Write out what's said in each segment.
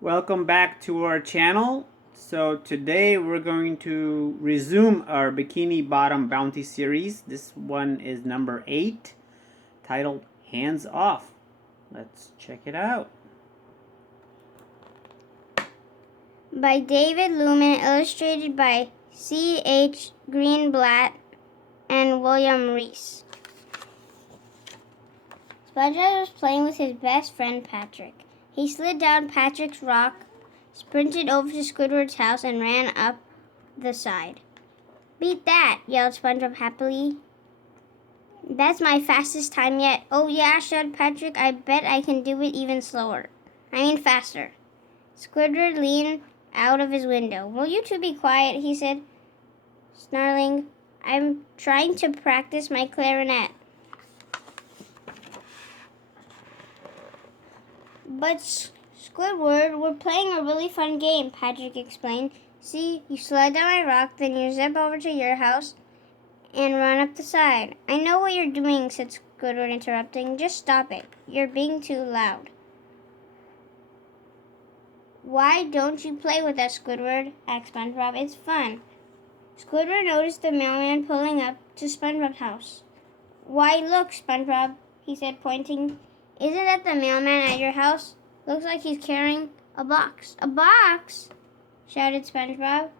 Welcome back to our channel. So today we're going to resume our Bikini Bottom Bounty series. This one is number 8, titled Hands Off. Let's check it out. By David Lewman, illustrated by C.H. Greenblatt and William Reiss. SpongeBob was playing with his best friend Patrick. He slid down Patrick's rock, sprinted over to Squidward's house, and ran up the side. "Beat that!" yelled SpongeBob happily. "That's my fastest time yet." "Oh yeah," shouted Patrick. "I bet I can do it even slower. I mean faster." Squidward leaned out of his window. "Will you two be quiet?" he said, snarling. "I'm trying to practice my clarinet." "But Squidward, we're playing a really fun game," Patrick explained. "See, you slide down my rock, then you zip over to your house and run up the side." "I know what you're doing," said Squidward, interrupting. "Just stop it. You're being too loud." "Why don't you play with us, Squidward?" asked SpongeBob. "It's fun." Squidward noticed the mailman pulling up to SpongeBob's house. "Why, look, SpongeBob," he said, pointing. "Isn't that the mailman at your house? Looks like he's carrying a box." "A box?" shouted SpongeBob.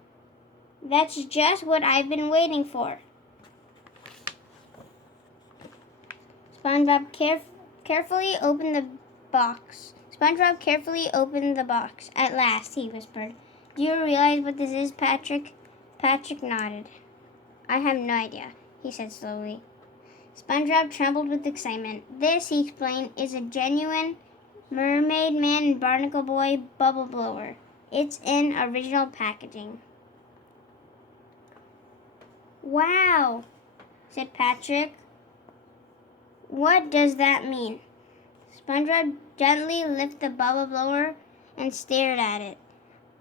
"That's just what I've been waiting for." SpongeBob carefully opened the box. SpongeBob carefully opened the box. "At last," he whispered. "Do you realize what this is, Patrick?" Patrick nodded. "I have no idea," he said slowly. SpongeBob trembled with excitement. "This," he explained, "is a genuine Mermaid Man and Barnacle Boy bubble blower. It's in original packaging." "Wow," said Patrick. "What does that mean?" SpongeBob gently lifted the bubble blower and stared at it.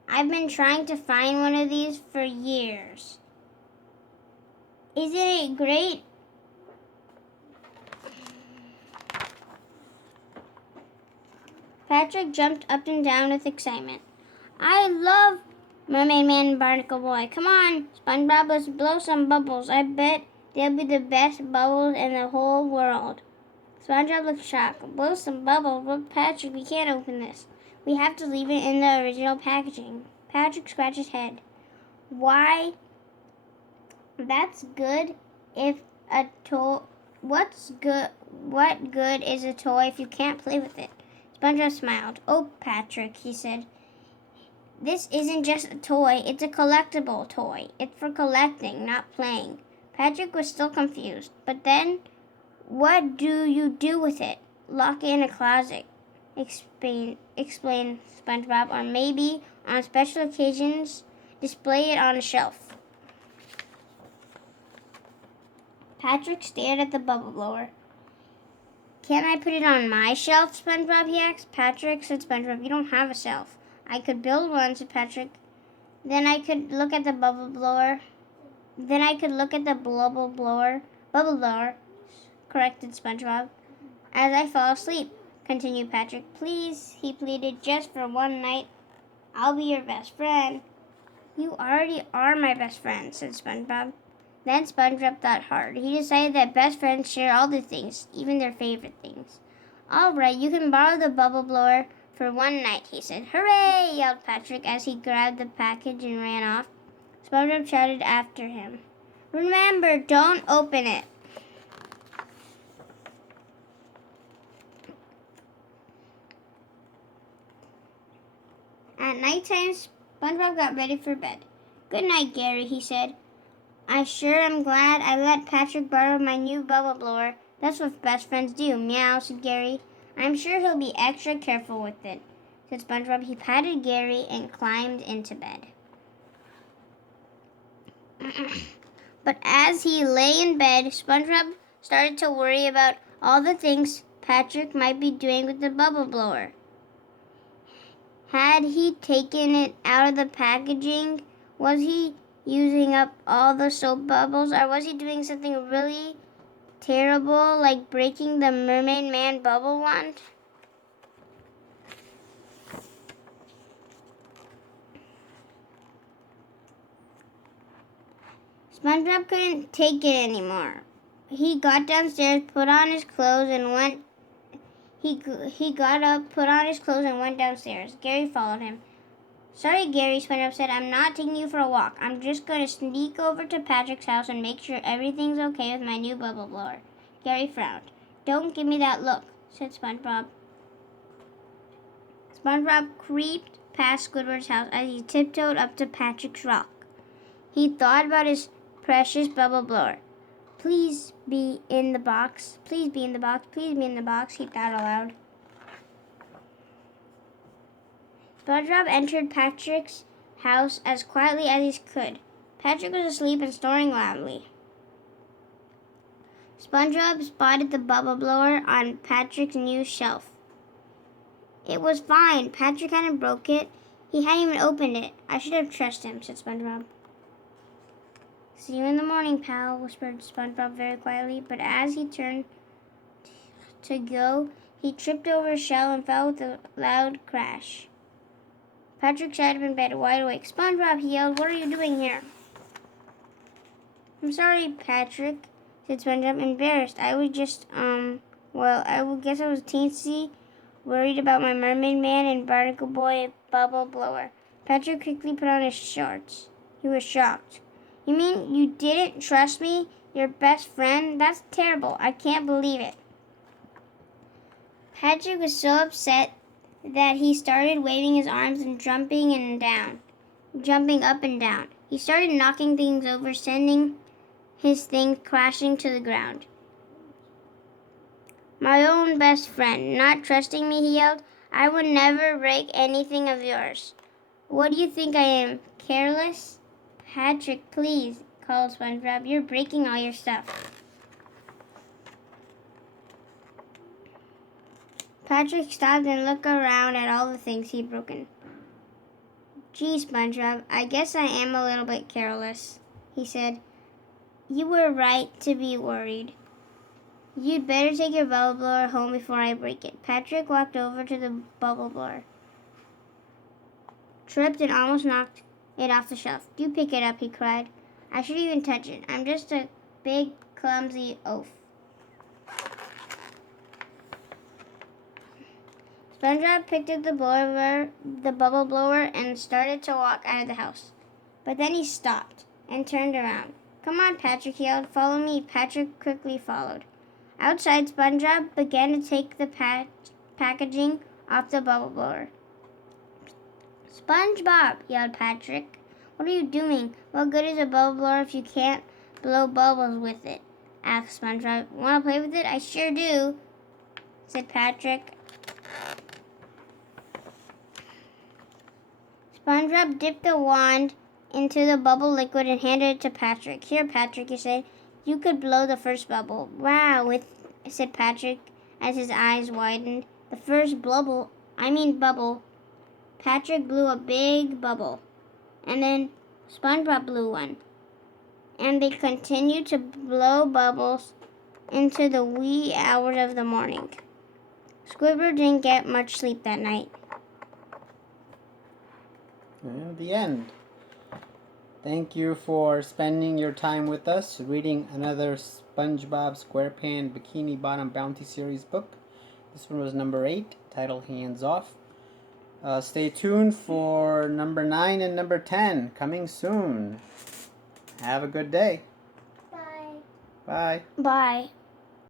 "I've been trying to find one of these for years." "Isn't it great?" Patrick jumped up and down with excitement. "I love Mermaid Man and Barnacle Boy. Come on, SpongeBob, let's blow some bubbles. I bet they'll be the best bubbles in the whole world." SpongeBob looked shocked. "Blow some bubbles? But Patrick, we can't open this. We have to leave it in the original packaging." Patrick scratched his head. "Why, that's good if a toy... What good is a toy if you can't play with it?" SpongeBob smiled. "Oh, Patrick," he said. "This isn't just a toy, it's a collectible toy. It's for collecting, not playing." Patrick was still confused. "But then, what do you do with it?" "Lock it in a closet," explained SpongeBob. "Or maybe, on special occasions, display it on a shelf." Patrick stared at the bubble blower. "Can't I put it on my shelf, SpongeBob?" he asked. "Patrick," said SpongeBob, "you don't have a shelf." "I could build one," said Patrick. "Then I could look at the bubble blower." Bubble blower," corrected SpongeBob. "As I fall asleep," continued Patrick. "Please," he pleaded, "just for one night. I'll be your best friend." "You already are my best friend," said SpongeBob. Then SpongeBob thought hard. He decided that best friends share all the things, even their favorite things. "All right, you can borrow the bubble blower for one night," he said. "Hooray!" yelled Patrick as he grabbed the package and ran off. SpongeBob shouted after him, "Remember, don't open it." At nighttime, SpongeBob got ready for bed. "Good night, Gary," he said. "I sure am glad I let Patrick borrow my new bubble blower. That's what best friends do." "Meow," said Gary. "I'm sure he'll be extra careful with it," said SpongeBob. He patted Gary and climbed into bed. But as he lay in bed, SpongeBob started to worry about all the things Patrick might be doing with the bubble blower. Had he taken it out of the packaging? Was he using up all the soap bubbles? Or was he doing something really terrible, like breaking the Mermaid Man bubble wand? SpongeBob couldn't take it anymore. He got downstairs, put on his clothes, and went. He got up, put on his clothes, and went downstairs. Gary followed him. Sorry, Gary, SpongeBob said. I'm not taking you for a walk. I'm just going to sneak over to Patrick's house and make sure everything's okay with my new bubble blower. Gary frowned. Don't give me that look, said SpongeBob. SpongeBob creeped past Squidward's house as he tiptoed up to Patrick's rock. He thought about his precious bubble blower. Please be in the box. Please be in the box. Please be in the box, he thought aloud. SpongeBob entered Patrick's house as quietly as he could. Patrick was asleep and snoring loudly. SpongeBob spotted the bubble blower on Patrick's new shelf. It was fine. Patrick hadn't broke it. He hadn't even opened it. I should have trusted him, said SpongeBob. See you in the morning, pal, whispered SpongeBob very quietly, but as he turned to go, he tripped over a shell and fell with a loud crash. Patrick sat up in bed, wide awake. SpongeBob, he yelled, what are you doing here? I'm sorry, Patrick, said SpongeBob, embarrassed. I was just, I guess I was teensy, worried about my mermaid man and barnacle boy bubble blower. Patrick quickly put on his shorts. He was shocked. You mean you didn't trust me, your best friend? That's terrible. I can't believe it. Patrick was so upset that he started waving his arms and jumping up and down. He started knocking things over, sending his things crashing to the ground. My own best friend, not trusting me, he yelled. I would never break anything of yours. What do you think I am, careless? Patrick, please, called SpongeBob. You're breaking all your stuff. Patrick stopped and looked around at all the things he'd broken. Gee, SpongeBob, I guess I am a little bit careless, he said. You were right to be worried. You'd better take your bubble blower home before I break it. Patrick walked over to the bubble blower, tripped and almost knocked it off the shelf. You pick it up, he cried. I shouldn't even touch it. I'm just a big, clumsy oaf. SpongeBob picked up the bubble blower, and started to walk out of the house. But then he stopped and turned around. Come on, Patrick, he yelled. Follow me. Patrick quickly followed. Outside, SpongeBob began to take the packaging off the bubble blower. SpongeBob, yelled Patrick. What are you doing? What good is a bubble blower if you can't blow bubbles with it? Asked SpongeBob. Want to play with it? I sure do, said Patrick. SpongeBob dipped the wand into the bubble liquid and handed it to Patrick. Here, Patrick, he said. You could blow the first bubble. Wow, said Patrick as his eyes widened. The first bubble. Patrick blew a big bubble, and then SpongeBob blew one. And they continued to blow bubbles into the wee hours of the morning. Squidward didn't get much sleep that night. And the end. Thank you for spending your time with us reading another SpongeBob SquarePants Bikini Bottom Bounty Series book. This one was number 8, titled Hands Off. Stay tuned for number 9 and number 10 coming soon. Have a good day. Bye. Bye. Bye.